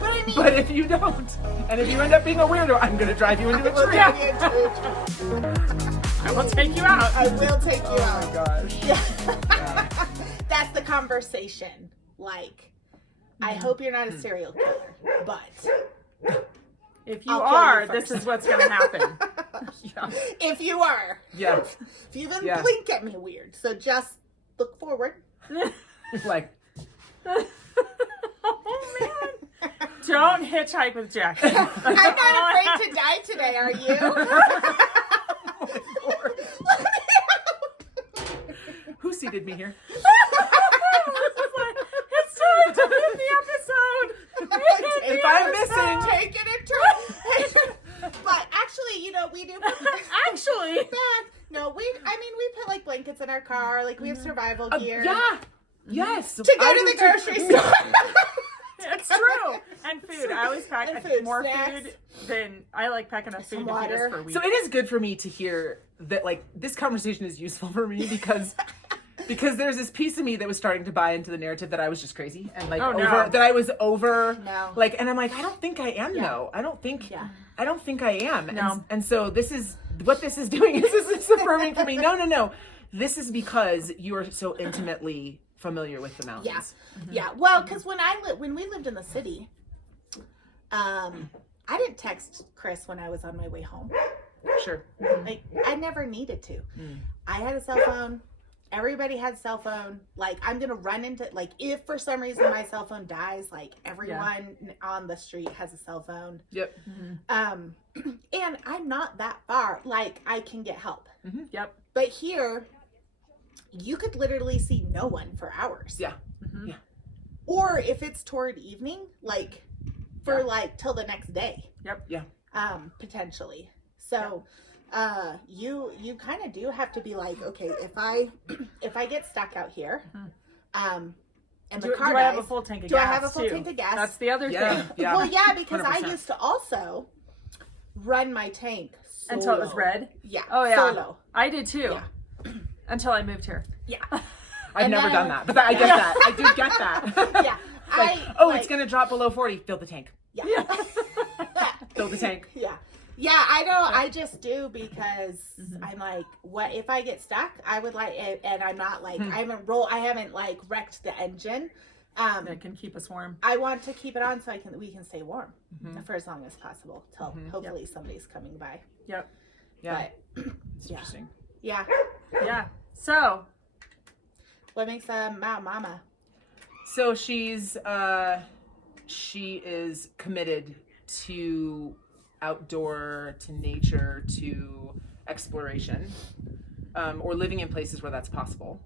But I mean, But if you don't, and if you end up being a weirdo, I'm gonna drive you into a tree. I will take you out. I will take you Oh out. my gosh. Yeah. That's the conversation. Like, I hope you're not a serial killer, but If you I'll kill are, you this first. is what's going to happen. Yeah. if you are, Yeah. if you even Yeah. blink at me weird, so just look forward. Like, Oh, man. Don't hitchhike with Jacqi. I'm not afraid to die today, are you? who seated me here? It's time to end the episode. If I'm missing, Take it into But actually, you know, we do Actually. bad. No, we put like blankets in our car, like we have survival gear. yeah, yes. To go to the grocery store. It's true. And food. I always pack And food, more snacks. food than I like packing enough food to feed water. us for a week. So it is good for me to hear that, like, this conversation is useful for me because there's this piece of me that was starting to buy into the narrative that I was just crazy and like that I was over No. like, and I'm like, I don't think I am though. I don't think I am. No. And so this is what this is doing is this is affirming for me. No. This is because you are so intimately familiar with the mountains. Yeah. Well, because when we lived in the city, I didn't text Chris when I was on my way home. Sure. Like, I never needed to. I had a cell phone. Everybody had a cell phone. Like, I'm gonna run into, like, if for some reason my cell phone dies, like, everyone on the street has a cell phone. Yep. And I'm not that far. Like, I can get help. Yep. But here, you could literally see no one for hours. Yeah. Or if it's toward evening, like, for like till the next day. Yep. Yeah. Potentially. So you kind of do have to be like, okay, if I get stuck out here, and the car do dies, I have a full tank of do gas? I have a full too? tank of gas? That's the other Yeah. thing. Yeah. Well, yeah, because I 100%. used to also run my tank solo. Until it was red? Yeah. Oh, yeah. Solo. I did too. Yeah. Until I moved here. Yeah. I've And never then- done that, but I get that. I do get that. Yeah. Like, it's gonna drop below 40. Fill the tank. Yeah. Fill the tank. Yeah. Yeah, I don't, I just do because I'm like, what if I get stuck? I would like, and I'm not like, I haven't like wrecked the engine. That can keep us warm. I want to keep it on so we can stay warm for as long as possible till hopefully somebody's coming by. Yep. Yeah. But It's interesting. yeah. Yeah. So, What makes a mama? So she is committed to outdoor, to nature, to exploration, or living in places where that's possible.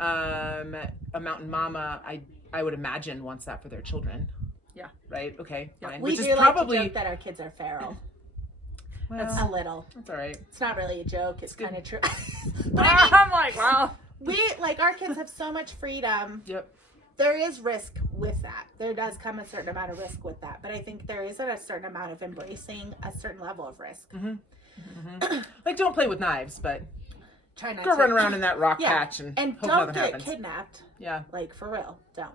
A mountain mama, I would imagine, wants that for their children. yeah. Right? Okay. Yeah. Fine. We Which do is like probably to joke that our kids are feral. well, A little. that's all right. It's not really a joke. It's kind of true. I'm like, wow. Our kids have so much freedom. Yep. There is risk with that. There does come a certain amount of risk with that. But I think there is a certain amount of embracing a certain level of risk. Like, don't play with knives, but Try not go to run around in that rock Yeah. patch and hope don't nothing get happens. kidnapped. Yeah. Like, for real. Don't.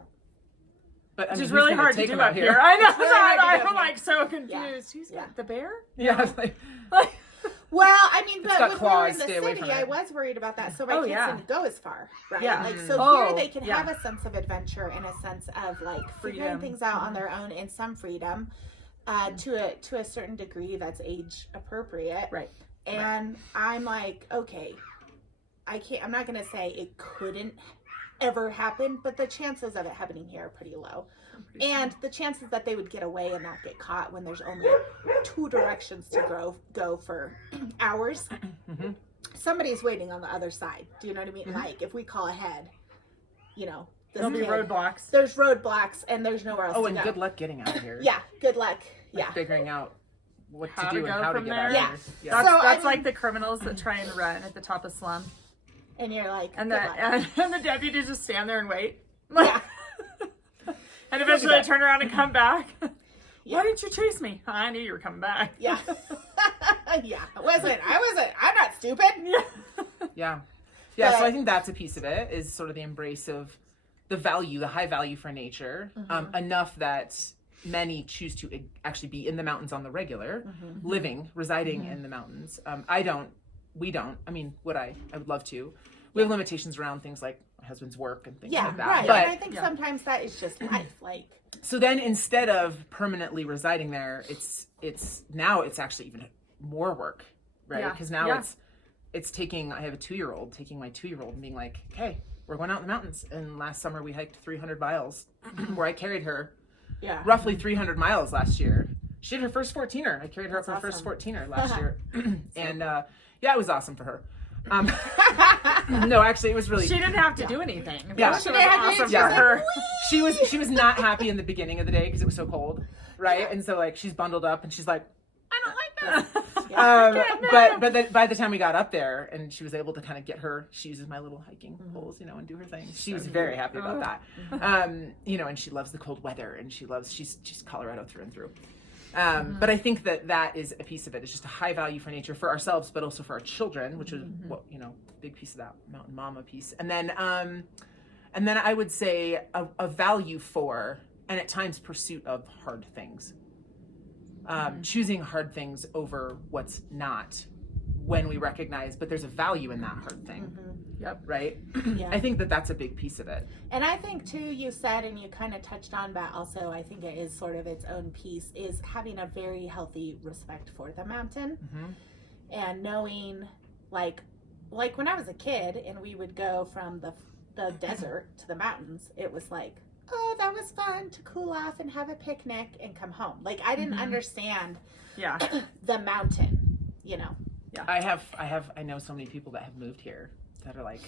But I Which mean, is who's really gonna hard to take do them up out here. I know. really hard to do I'm up like so confused. Yeah. Who's Yeah. got the bear? Yeah. Like, Well, I mean, but got when claws, we stay were away in the from city, it. I was worried about that. So my Oh, kids yeah. didn't go as far, right? Yeah. Like, so Oh, here they can yeah. have a sense of adventure and a sense of like figuring Freedom. things out on their own and some freedom, to a certain degree that's age appropriate. Right. And I'm like, okay, I'm not going to say it couldn't ever happen, but the chances of it happening here are pretty low. And the chances that they would get away and not get caught when there's only two directions to go for hours. Somebody's waiting on the other side. Do you know what I mean? Like, if we call ahead, this There'll be kid- roadblocks. There's roadblocks and there's nowhere else oh, to and go. good luck getting out of here. Yeah, good luck. Like, Yeah. figuring out what How to to do and go how to from get there. out of Yeah. here. That's, So, I that's mean- like the criminals that try and run at the top of slum. And you're like, And good the, luck. and the deputies just stand there and wait. Yeah. And eventually they turn around and come back. Yeah. Why didn't you chase me? I knew you were coming back. Yeah. Yeah. I'm not stupid. Yeah. Yeah. Yeah, so But- I think that's a piece of it, is sort of the embrace of the high value for nature, enough that many choose to actually be in the mountains on the regular, residing in the mountains. We don't. I mean, I would love to. We have limitations around things like my husband's work and things like that. Right. But and I think sometimes that is just life. Like, so then instead of permanently residing there, it's actually even more work, right? Because now it's taking, I have a 2-year-old, taking my 2-year-old and being like, okay, we're going out in the mountains. And last summer we hiked 300 miles where I carried her roughly 300 miles last year. She did her first 14er. I carried her up her first 14er last year. And it was awesome for her. No, actually it was really, she didn't have to do anything. Yeah. She was awesome for her. She was not happy in the beginning of the day because it was so cold, right? And so like she's bundled up and she's like, I don't like this. But then by the time we got up there and she was able to kind of she uses my little hiking poles, and do her thing. She was very happy about that. And she loves the cold weather and she's Colorado through and through. But I think that is a piece of it. It's just a high value for nature for ourselves, but also for our children, which is big piece of that mountain mama piece. And then I would say a value for, and at times pursuit of hard things. Choosing hard things over what's not, when we recognize, but there's a value in that hard thing. Yep. Right? Yeah. I think that that's a big piece of it. And I think too, you said, and you kind of touched on, but also I think it is sort of its own piece, is having a very healthy respect for the mountain. And knowing, like when I was a kid and we would go from the desert to the mountains, it was like, oh, that was fun to cool off and have a picnic and come home. Like, I didn't understand the mountain, Yeah. I know so many people that have moved here that are like,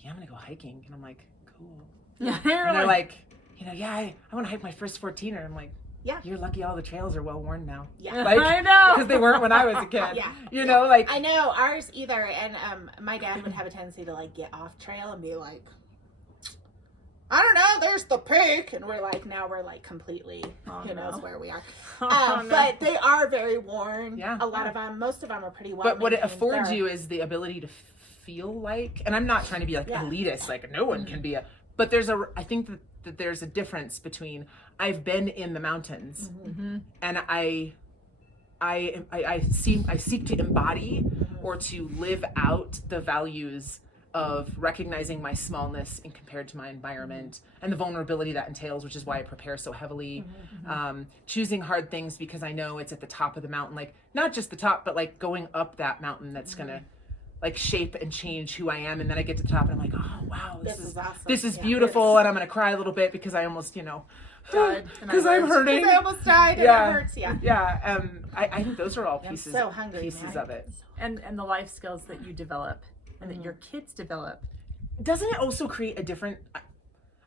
yeah, I'm gonna go hiking. And I'm like, cool. Yeah. And they're like, I want to hike my first 14er. I'm like, yeah, you're lucky all the trails are well worn now. Yeah. Like, I know. Because they weren't when I was a kid. Yeah. Like. I know, ours either, and my dad would have a tendency to, like, get off trail and be like, I don't know, there's the peak. And we're like, now we're like completely, who knows where we are. But they are very worn. Yeah. A lot of them, most of them are pretty well. But what it affords you is the ability to feel like, and I'm not trying to be like elitist, like no one can be but I think that there's a difference between, I've been in the mountains and I seek to embody or to live out the values of recognizing my smallness in compared to my environment and the vulnerability that entails, which is why I prepare so heavily. Choosing hard things because I know it's at the top of the mountain, like not just the top, but like going up that mountain that's gonna like shape and change who I am. And then I get to the top and I'm like, oh wow, this is awesome. This is beautiful. And I'm gonna cry a little bit because I almost, died because I'm hurting. Because I almost died and it hurts. I think those are all pieces of it. And the life skills that you develop and that your kids develop. Doesn't it also create a different,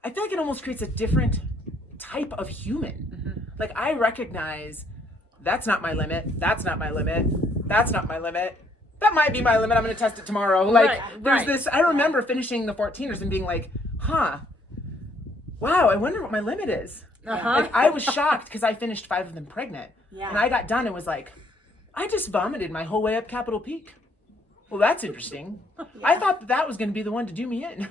I feel like it almost creates a different type of human. Like I recognize that's not my limit. That's not my limit. That's not my limit. That might be my limit. I'm going to test it tomorrow. Like there's this, I remember finishing the 14ers and being like, wow, I wonder what my limit is. Like, I was shocked because I finished 5 of them pregnant. And I got done and was like, I just vomited my whole way up Capitol Peak. Well, that's interesting. I thought that was going to be the one to do me in.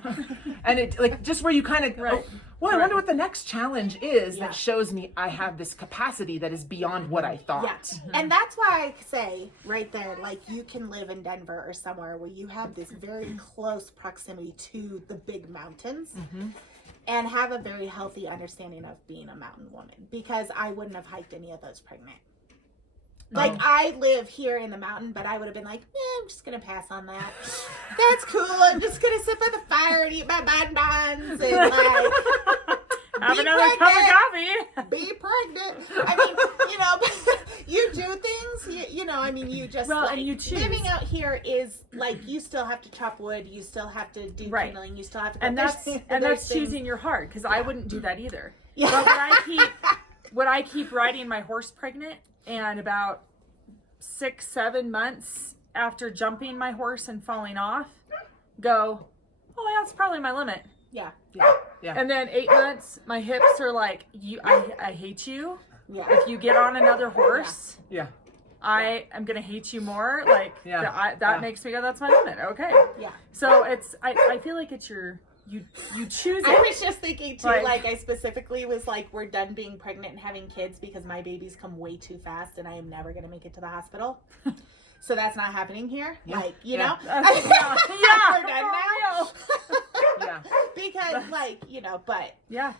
And it, like, just where you kind of, I wonder what the next challenge is that shows me I have this capacity that is beyond what I thought. Yeah. And that's why I say right there, like, you can live in Denver or somewhere where you have this very close proximity to the big mountains and have a very healthy understanding of being a mountain woman, because I wouldn't have hiked any of those pregnant. Like, I live here in the mountain, but I would have been like, I'm just going to pass on that. That's cool. I'm just going to sit by the fire and eat my bonbons and, like, have another cup of coffee. Be pregnant. I mean, you do things, you just, and you choose. Living out here is, like, you still have to chop wood, you still have to do kindling, you still have to... And that's choosing your heart, because I wouldn't do that either. Yeah. But when I keep riding my horse pregnant, and about 6-7 months after jumping my horse and falling off, go, oh, that's probably my limit. Yeah. And then 8 months, my hips are like, I hate you. Yeah. If you get on another horse, I am gonna hate you more. Like that makes me go, that's my limit. Okay. Yeah. So I feel like it's your you choose it. I was just thinking too, Like- I specifically was like, we're done being pregnant and having kids because my babies come way too fast and I am never going to make it to the hospital. So that's not happening here. Yeah. Like, you Yeah. know? Yeah, We're done now. Yeah. Because but Yeah.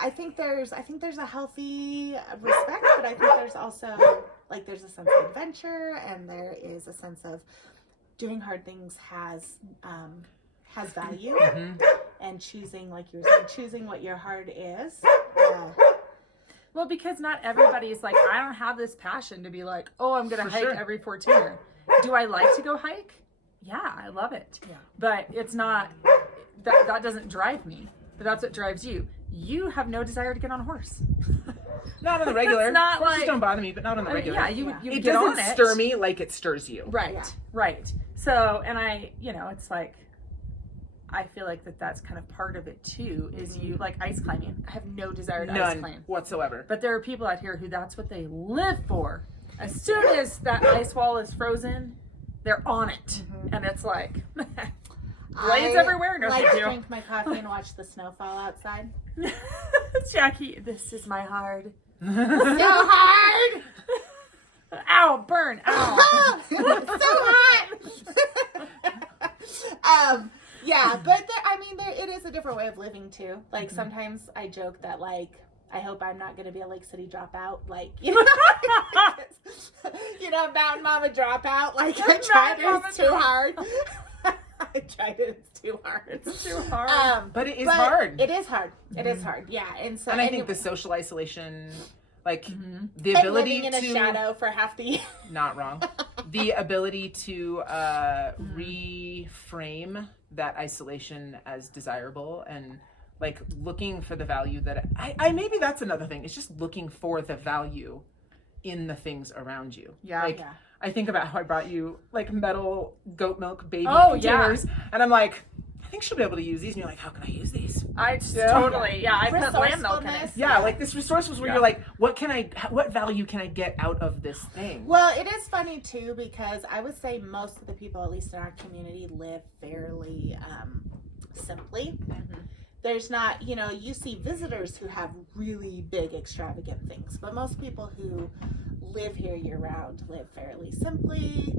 I think there's a healthy respect, but I think there's also there's a sense of adventure and there is a sense of doing hard things has value, and choosing, like you were saying, choosing what your heart is. Well, because not everybody's like, I don't have this passion to be like, oh, I'm going to hike sure. every 14er. Do I like to go hike? Yeah, I love it. Yeah. But it's not, that doesn't drive me. But that's what drives you. You have no desire to get on a horse. Not on the regular. It's not Horses like- don't bother me, but not on the regular. Yeah, you Yeah. would It get on doesn't it. stir me like it stirs you. Right, Yeah. right. So, and it's like, I feel like that's kind of part of it too, is you like ice climbing. I have no desire to ice None climb. whatsoever. But there are people out here who that's what they live for. As soon as that ice wall is frozen, they're on it. And it's like, blades everywhere. No, I thank like to you. drink my coffee and watch the snow fall outside. Jacqi, this is my hard. So hard! Ow, burn, ow. So hot! Yeah, but it is a different way of living too. Like sometimes I joke that I hope I'm not going to be a Lake City dropout. Mountain mama dropout. I tried it, it's too hard. I tried it, it's too hard. It's too hard. But it is hard. It is hard. It is hard. Yeah, and so And I think the social isolation, the and ability living in a to shadow for half the year. not wrong, the ability to reframe that isolation as desirable and looking for the value that I maybe that's another thing. It's just looking for the value in the things around you. Yeah. Yeah. I think about how I brought you metal goat milk baby Oh, yeah. containers, and I'm like, I think she'll be able to use these. And you're like, how can I use these? I totally, I put lamb milk in it. Resourcefulness. Yeah, this resourcefulness where Yeah. you're like, what value can I get out of this thing? Well, it is funny too because I would say most of the people, at least in our community, live fairly simply. There's not, you see visitors who have really big, extravagant things, but most people who live here year round live fairly simply,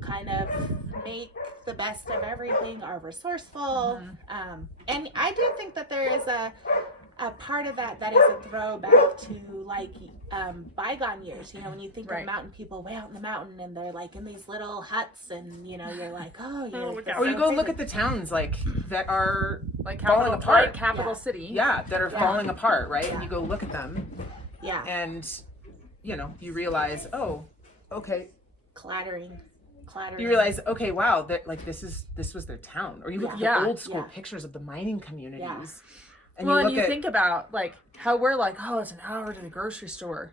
kind of make the best of everything, are resourceful. And I do think that there is a part of that is a throwback to bygone years. When you think Right. of mountain people way out in the mountain and they're in these little huts and you're like, oh, look they're out. Or you so go big. look at the towns that are Capital, apart. capital Yeah. city. that are falling apart, right? Yeah. And you go look at them Yeah, and you realize, oh, okay. clattering. You realize, okay, wow, that this was their town. Or you look at Yeah. the old school Yeah. pictures of the mining communities. Yeah. And Well, you and look you at think about how we're oh, it's an hour to the grocery store,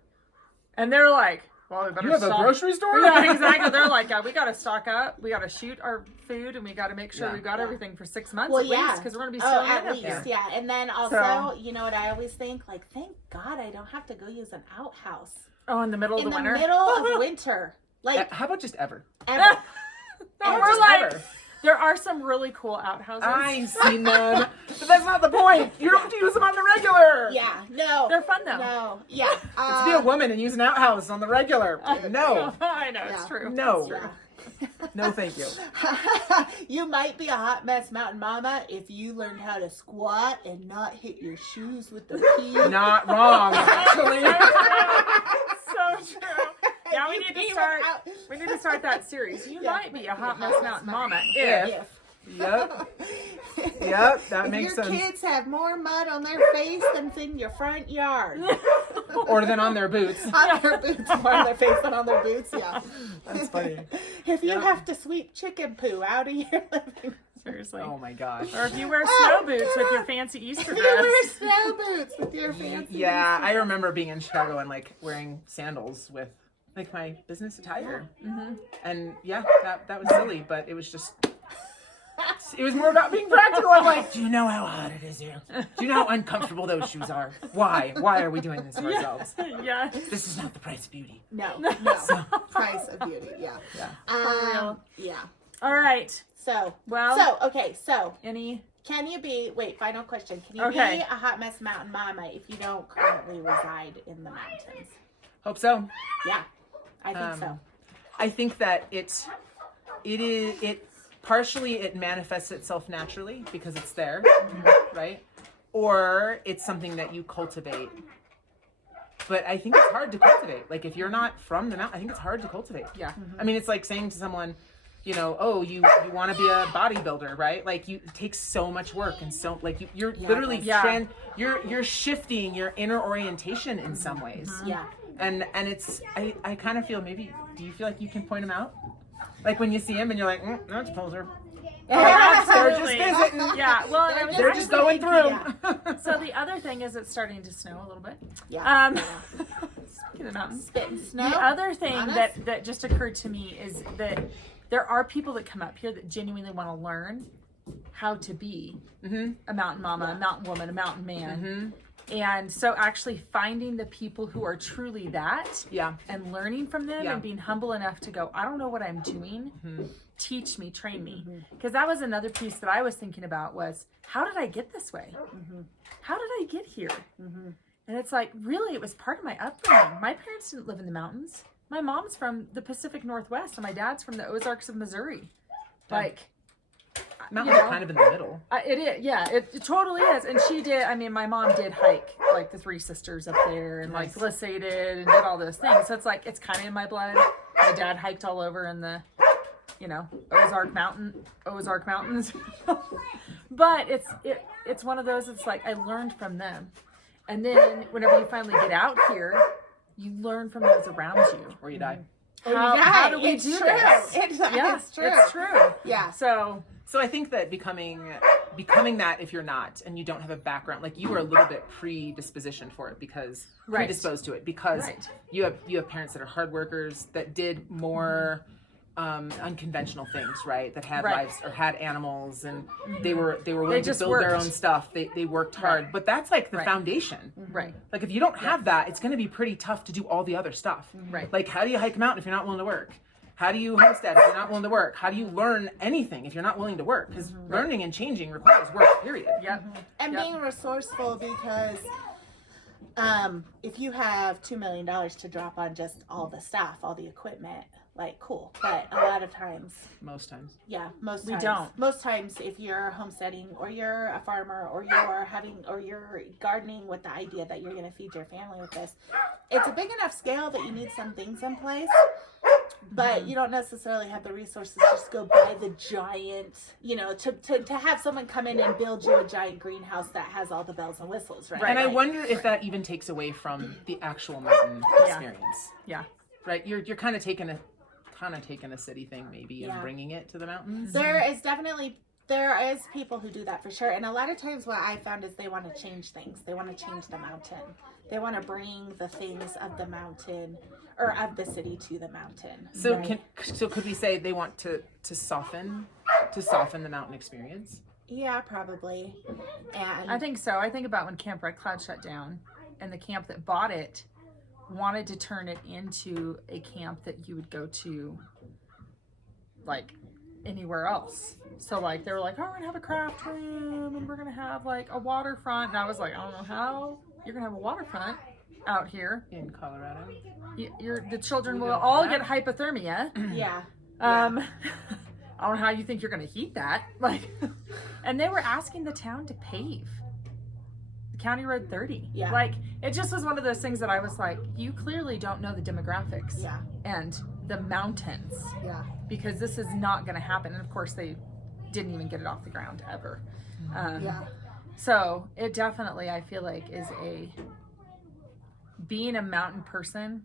and they're like, well, we better you have a stock. grocery store? Yeah, exactly. They're like, yeah, we got to stock up. We got to shoot our food, and we got to make sure Yeah. we got Yeah. everything for 6 months Well, at yeah. least, because we're gonna be Oh, selling at it up least, there. yeah. And then also, So- you know what I always think? Thank God I don't have to go use an outhouse Oh, in the middle of in the the winter. middle of winter. How about just ever? Ever. No, Or we're just like, ever. there are some really cool outhouses. I've seen them. But that's not the point. You don't have to use them on the regular. Yeah, no. They're fun though. No, yeah. To be a woman and use an outhouse on the regular. No. I know Yeah. it's true. No. It's true. No, thank you. You might be a hot mess mountain mama if you learned how to squat and not hit your shoes with the pee. Not wrong, actually. So true. Yeah, we You need pee to start. without- We need to start that series. You Yeah. might be a hot mess mountain mama If. Yep. Yep, that If makes your sense. kids have more mud on their face than's in your front yard. Or than on their boots. On their boots, more on their face than on their boots, yeah. That's funny. If you Yeah. have to sweep chicken poo out of your living Seriously. Oh my gosh. Or if you wear snow boots with your fancy Easter if you wear dress. snow boots with your fancy. Yeah, I remember being in Chicago and wearing sandals with my business attire. And yeah, that was silly, but it was just. It was more about being practical. I'm like, do you know how hot it is here? Do you know how uncomfortable those shoes are? Why? Why are we doing this to ourselves? Yeah. This is not the price of beauty. No. Price of beauty, yeah. Yeah. real. Yeah. All right. So Well, any can you be, final question. Can you Okay. be a hot mess mountain mama if you don't currently reside in the mountains? Hope so. Yeah, I think so. I think that it partially it manifests itself naturally because it's there, right? Or it's something that you cultivate. But I think it's hard to cultivate. Like if you're not from the mountain, I think it's hard to cultivate. yeah. I mean, it's like saying to someone, you know, oh, you want to be a bodybuilder, right? Like it takes so much work and so like you're literally you're shifting your inner orientation in some ways. Yeah. And it's I kind of feel maybe, do you feel like you can point them out? Like when you see him and you're like, that's a poser. They're just visiting. Yeah, well, They're just going through. So the other thing is it's starting to snow a little bit. Yeah. Speaking of mountains. Spitting snow. The other thing Honest? that just occurred to me is that there are people that come up here that genuinely want to learn how to be a mountain mama, a mountain woman, a mountain man. And so actually finding the people who are truly that and learning from them and being humble enough to go, I don't know what I'm doing. Teach me, train me. Because that was another piece that I was thinking about was, how did I get this way? How did I get here? And it's like, really, it was part of my upbringing. My parents didn't live in the mountains. My mom's from the Pacific Northwest and my dad's from the Ozarks of Missouri. Like, mountains are kind of in the middle. It is, yeah, it totally is. And she did, I mean, my mom did hike like the Three Sisters up there and like glissaded and did all those things. So it's like, it's kind of in my blood. My dad hiked all over in the, Ozark Mountains. But it's one of those, it's like, I learned from them. And then whenever you finally get out here, you learn from those around you. Or you die. How do we do this? It's true. It's true. Yeah. So I think that becoming that if you're not and you don't have a background, like you are a little bit predispositioned for it because predisposed to it because you have parents that are hard workers that did more unconventional things, right? That had lives or had animals and they were willing to build their own stuff. They worked hard, but that's like the foundation, right? Like if you don't have that, it's going to be pretty tough to do all the other stuff, right? Like how do you hike a mountain if you're not willing to work? How do you homestead if you're not willing to work? How do you learn anything if you're not willing to work? Because learning and changing requires work, period. And being resourceful because if you have $2 million to drop on just all the stuff, all the equipment, like cool. But a lot of times. Most times. Yeah, most we times. don't. Most times if you're homesteading or you're a farmer or you're gardening with the idea that you're going to feed your family with this, it's a big enough scale that you need some things in place. But you don't necessarily have the resources to just go buy the giant, to have someone come in and build you a giant greenhouse that has all the bells and whistles, right? And I wonder if that even takes away from the actual mountain experience. Yeah. Right? You're kind of taking a city thing maybe and bringing it to the mountains. There is people who do that for sure. And a lot of times what I found is they want to change things. They want to change the mountain. They want to bring the things of the mountain or of the city to the mountain. So could we say they want to soften the mountain experience? Yeah, probably. And I think so. I think about when Camp Red Cloud shut down and the camp that bought it wanted to turn it into a camp that you would go to like anywhere else. So like they were like, oh, we're gonna have a craft room and we're gonna have like a waterfront. And I was like, I don't know how you're gonna have a waterfront out here in Colorado. The children will all get hypothermia. Yeah. I don't know how you think you're gonna heat that. Like, and they were asking the town to pave County Road 30. Yeah. Like, it just was one of those things that I was like, you clearly don't know the demographics. Yeah. And the mountains. Yeah. Because this is not going to happen. And of course, they didn't even get it off the ground ever. So it definitely, I feel like, is being a mountain person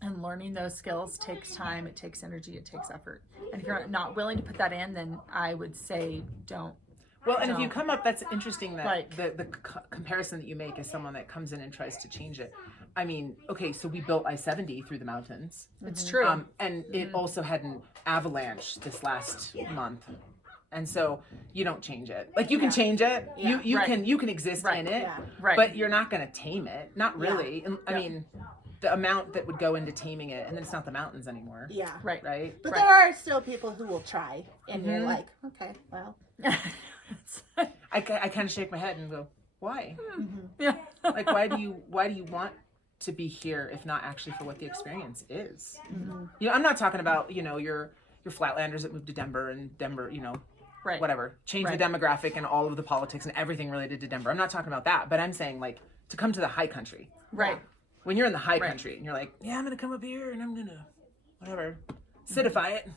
and learning those skills takes time, it takes energy, it takes effort. And if you're not willing to put that in, then I would say don't. Well, and if you come up, that's interesting that the comparison that you make as someone that comes in and tries to change it. I mean, okay, so we built I-70 through the mountains. It's true. And it also had an avalanche this last month. And so you don't change it. Like you can change it. Yeah. You can exist in it. Yeah. Right. But you're not going to tame it. Not really. And I mean, the amount that would go into taming it, and then it's not the mountains anymore. Yeah. Right. Right. But Right. there are still people who will try, and you're like, okay, well. I kind of shake my head and go, why? Yeah. Like, why do you want to be here if not actually for what the experience is? You know, I'm not talking about, you know, your flatlanders that moved to Denver and Denver, you know, Right. whatever, change the demographic and all of the politics and everything related to Denver. I'm not talking about that, but I'm saying like to come to the high country. Right. When you're in the high country and you're like, yeah, I'm gonna come up here and I'm gonna whatever, citify it.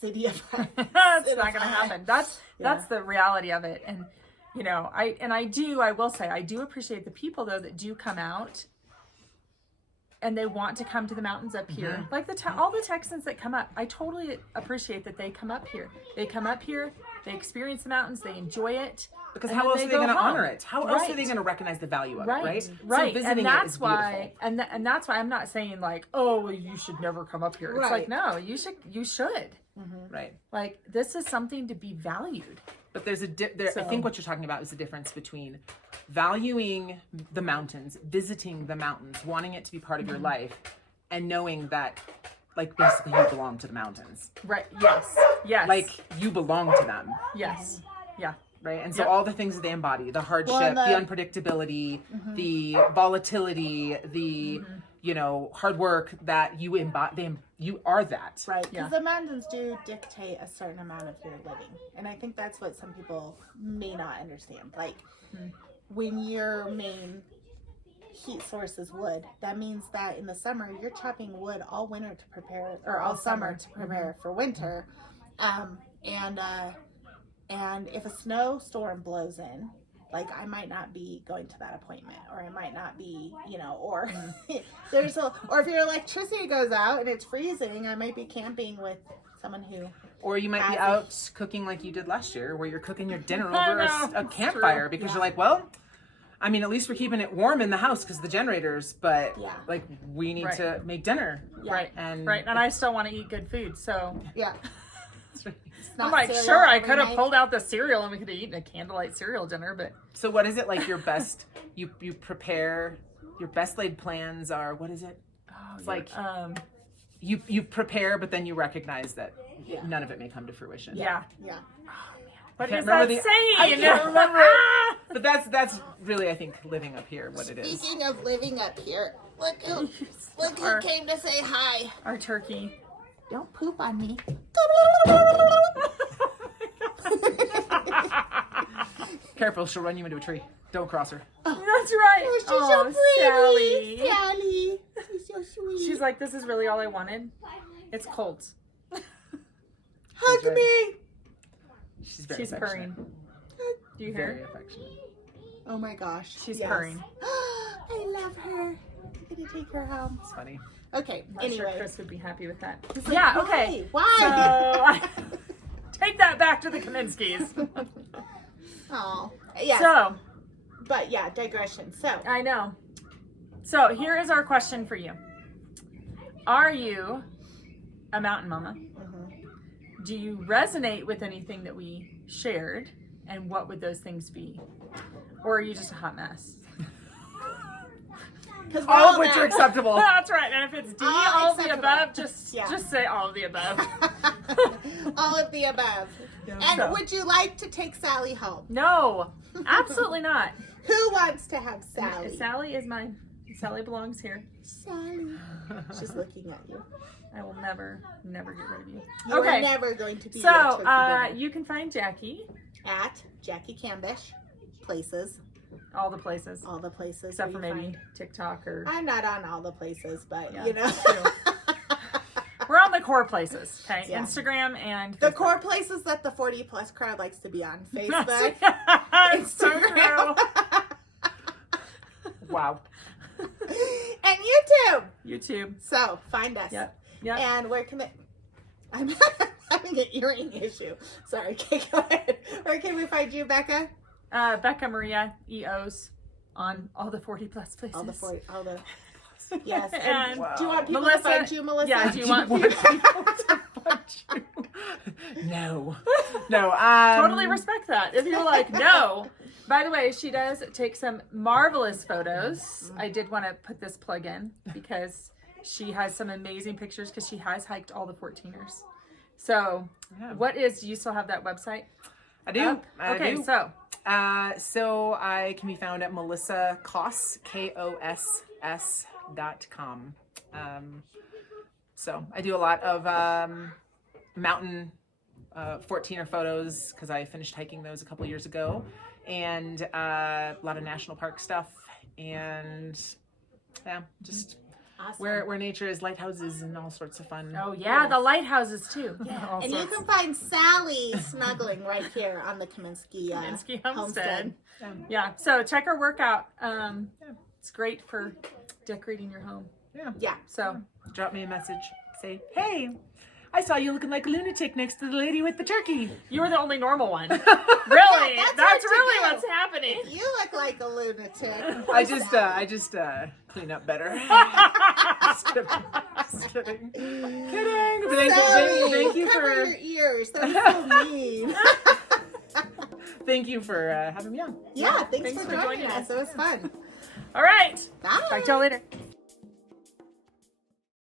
City of That's not gonna happen. That's the reality of it. And you know, I will say I do appreciate the people though that do come out and they want to come to the mountains up here. Like all the Texans that come up, I totally appreciate that they come up here. They come up here, they experience the mountains, they enjoy it. Because and how then else are they going to go home. honor it? How else are they going to recognize the value of it? Right. Right. So visiting And that's it is why, beautiful. and that's why I'm not saying like, oh, well, you should never come up here. It's like, Right. no, you should. Right. Like this is something to be valued. But there's I think what you're talking about is the difference between valuing the mountains, visiting the mountains, wanting it to be part of your life, and knowing that, like, basically you belong to the mountains. Right. Yes. Yes. Like, you belong to them. yes. Yeah. Right? And so all the things that they embody, the hardship, Well, the unpredictability, the volatility, the, you know, hard work that you embody, you are that. Right, because Yeah. the mountains do dictate a certain amount of your living. And I think that's what some people may not understand. Like, when your main heat source is wood, that means that in the summer, you're chopping wood all winter to prepare, or all summer to prepare for winter. And if a snowstorm blows in, like I might not be going to that appointment, or I might not be, you know, or or if your electricity goes out and it's freezing, I might be camping with someone who. Or you might be out cooking like you did last year, where you're cooking your dinner over a campfire because you're like, well, I mean, at least we're keeping it warm in the house because the generators, but like we need to make dinner. Right. And I still want to eat good food. So Yeah. I'm like, sure, I could have pulled out the cereal and we could have eaten a candlelight cereal dinner, but So what is it like your best, you prepare, your best laid plans are, what is it? It's like, you prepare, but then you recognize that none of it may come to fruition. yeah. Yeah. What can't is that remember saying? I can't remember it. But that's really, I think, living up here, what it is. Speaking of living up here, look who came to say hi. Our turkey. Don't poop on me. Careful, she'll run you into a tree. Don't cross her. That's right. She's so pretty. Sally. Sally. She's so sweet. She's like, this is really all I wanted. It's cold. Hug right. me. She's very She's affectionate. purring. Do you hear Very her? affectionate. Oh my gosh. She's yes. purring. I love her. I'm gonna take her home. It's funny. Okay. I'm sure Anyway. Chris would be happy with that. He's like, Yeah, why? okay. Why? So, take that back to the Kaminskis. Oh. Yeah. So, But yeah, digression. So. I know. So, here is our question for you. Are you a mountain mama? Do you resonate with anything that we shared? And what would those things be? Or are you just a hot mess? All of which are acceptable. That's right. And if it's D, all of the acceptable. above, just say all of the above. All of the above. Yeah, And so. would you like to take Sally home? No, absolutely not. Who wants to have Sally? Sally is mine. Sally belongs here. Sally. She's looking at you. I will never get rid of you. You are never going to be So, a turkey dinner. you can find Jacqi At Jacqi Cambish. Places. all the places. All the places. Except for where you maybe find- TikTok or... I'm not on all the places, but Yeah, you know. true. We're on the core places, okay? Yeah. Instagram and The Facebook. core places that the 40 plus crowd likes to be on. Facebook, It's so Instagram, Wow. and YouTube. YouTube. So find us. Yep. And where can I'm having an earring issue. Sorry, okay, go ahead. Where can we find you, Becca? Becca Maria EOs on all the 40 plus places. All the yes. And Do you want people Melissa, to find you, Melissa? Yeah, do you want people to find you? No. No. Totally respect that. If you're like, no. By the way, she does take some marvelous photos. I did want to put this plug in because She has some amazing pictures because she has hiked all the 14ers. So, Yeah. do you still have that website? I do. I Okay, do. so So I can be found at Melissa Koss, KOSS.com. So I do a lot of mountain 14er photos because I finished hiking those a couple years ago, and a lot of national park stuff, and just Awesome. where nature is, lighthouses and all sorts of fun. oh yeah, the lighthouses too. Yeah. And you can find Sally snuggling right here on the Kaminsky, Kaminsky homestead. Homestead. Yeah, so check her work out. It's great for decorating your home. Yeah. So Drop me a message. Say, hey, I saw you looking like a lunatic next to the lady with the turkey. you were the only normal one. Really? Yeah, that's That's what really you do. what's happening. You look like a lunatic. I just clean up better. Just kidding. Just kidding. Kidding. But thank you Cover for your ears. That's so mean. thank you for having me on. Yeah, thanks Thanks for for joining joining us. us. It was fun. All right. Bye. Talk to y'all later.